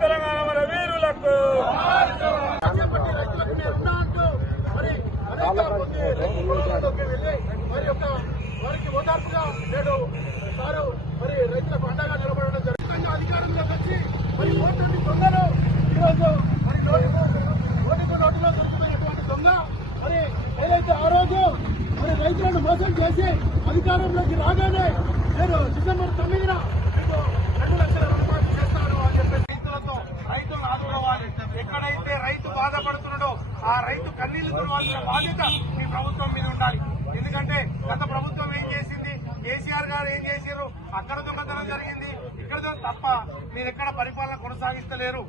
తెలంగాణ మన వీరులకు వారికి ఓదార్పుగా నేడు సారు మరి రైతులకు అండగా నిలబడడం జరుగుతుంది. అధికారంలోకి వచ్చి మరి ఓటుని దొంగలు ఈరోజు మరి ఓటుకు నోటులో దొరికిపోయినటువంటి దొంగ మరి ఏదైతే ఆ రోజు మరి రైతులను మోసం చేసి అధికారంలోకి రాగానే నేను డిసెంబర్ 9న మీకు 2 లక్షల రూపాయలు చేస్తాను అని చెప్పి రైతులతో రైతులు ఆదుకోవాలి. ఎక్కడైతే రైతు బాధపడుతున్నాడో ఆ రైతు కన్నీళ్లు తుడవాల్సిన బాధ్యత మీ ప్రభుత్వం మీద ఉండాలి. ఎందుకంటే గత ప్రభుత్వం ఏం చేసింది, కేసీఆర్ గారు ఏం చేశారు, అక్కడ దొంగతనం జరిగింది, ఇక్కడ తప్ప మీరు ఎక్కడ పరిపాలన కొనసాగిస్తలేరు.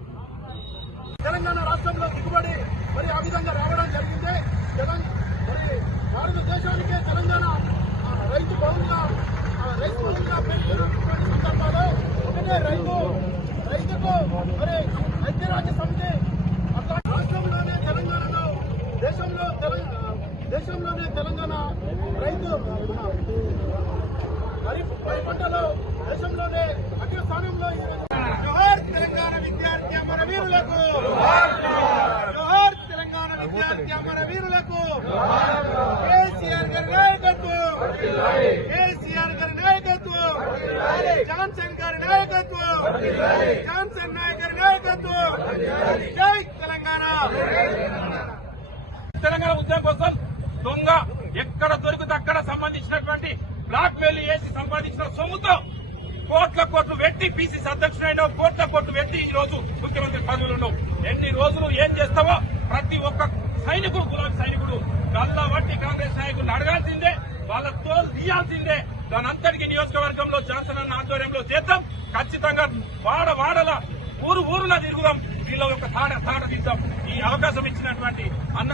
తెలంగాణ రాష్ట్రంలో దిగుబడి మరి ఆ విధంగా రావడం జరిగింది. మరి భారతదేశానికే తెలంగాణ రైతు బహుళంగా పెరుగుతున్నటువంటి సందర్భాలు ఒకటే రైతుకు మరి ఐక్యరాజ్య సమితి అట్లా రాష్ట్రంలోనే తెలంగాణలో దేశంలోనే తెలంగాణ రైతు వరి పంటలో దేశంలోనే అగ్ర స్థానంలో జోహార్ తెలంగాణ విద్యార్థి అమర వీరులకు, జోహార్ తెలంగాణ విద్యార్థి అమర వీరులకు, కేసీఆర్ గారి నాయకత్వం, కేసీఆర్ గారి నాయకత్వం, జాన్సన్ గారి నాయకత్వం, జాన్సన్ నాయక్ గారి నాయకత్వం. జై తెలంగాణ. తెలంగాణ ఉద్యమం కోసం దొంగ ఎక్కడ దొరికితే అక్కడ సంబంధించినటువంటి బ్లాక్ మెయిల్ చేసి సంపాదించిన సొమ్ముతో కోట్లు పెట్టి పీసీసీ అధ్యక్షుడైన కోట్లు పెట్టి ఈ రోజు ముఖ్యమంత్రి పదవులు ఎన్ని రోజులు ఏం చేస్తావో ప్రతి ఒక్క సైనికుడు గులాబీ సైనికుడు గల్లా వట్టి కాంగ్రెస్ నాయకులను అడగాల్సిందే, వాళ్ళ తోలు తీయాల్సిందే. దానంతటికీ నియోజకవర్గంలో జాన్సన్ అన్న ఆధ్వర్యంలో చేద్దాం. ఖచ్చితంగా వాడల ఊరున తిరుగుదాం. వీళ్ళ యొక్క తాట తీద్దాం. ఈ అవకాశం ఇచ్చినటువంటి అన్న